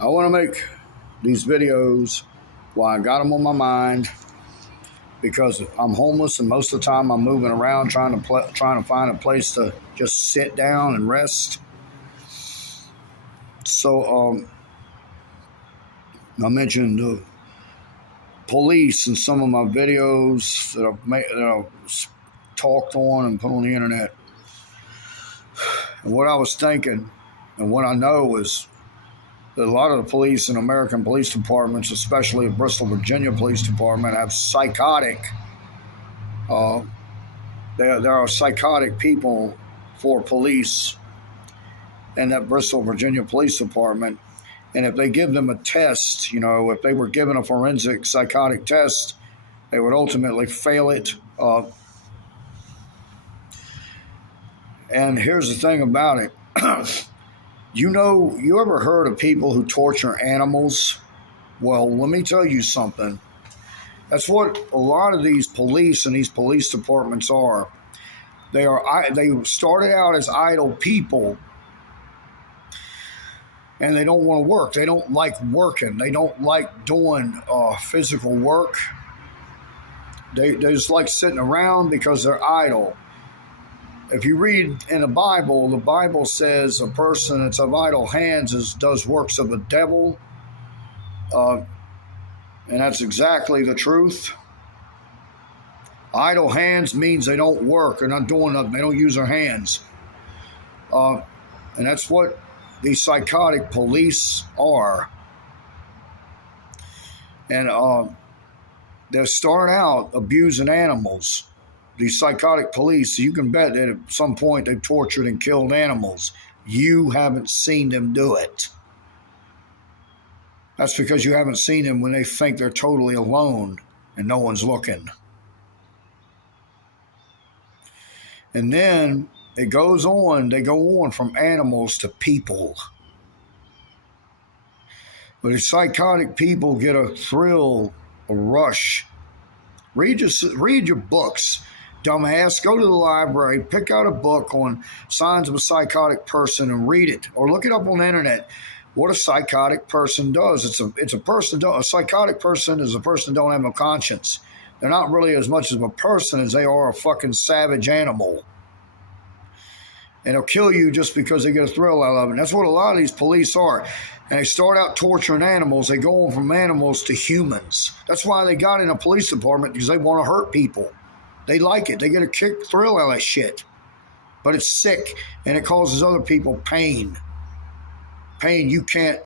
I want to make these videos while I got them on my mind because I'm homeless and most of the time I'm moving around trying to find a place to just sit down and rest. So I mentioned the police in some of my videos that I've talked on and put on the internet. And what I was thinking and what I know is that a lot of the police in American police departments, especially the Bristol, Virginia Police Department, have psychotic. There are psychotic people for police in that Bristol, Virginia Police Department. And if they give them a test, if they were given a forensic psychotic test, they would ultimately fail it. And here's the thing about it. You ever heard of people who torture animals? Well, let me tell you something. That's what a lot of these police and these police departments are. They started out as idle people, and they don't want to work. They don't like working. They don't like doing physical work. They just like sitting around because they're idle. If you read in the Bible says a person that's of idle hands does works of the devil. And that's exactly the truth. Idle hands means they don't work. They're not doing nothing. They don't use their hands. And that's what these psychotic police are. And they're starting out abusing animals. These psychotic police, you can bet that at some point they've tortured and killed animals. You haven't seen them do it. That's because you haven't seen them when they think they're totally alone and no one's looking. And then they go on from animals to people. But these psychotic people get a thrill, a rush. Read your books. Dumbass, go to the library, pick out a book on signs of a psychotic person and read it, or look it up on the internet. What a psychotic person does. A psychotic person is a person that don't have no conscience. They're not really as much of a person as they are a fucking savage animal. And they'll kill you just because they get a thrill out of it. And that's what a lot of these police are. And they start out torturing animals. They go on from animals to humans. That's why they got in a police department, because they want to hurt people. They like it. They get a thrill out of that shit. But it's sick, and it causes other people pain. Pain you can't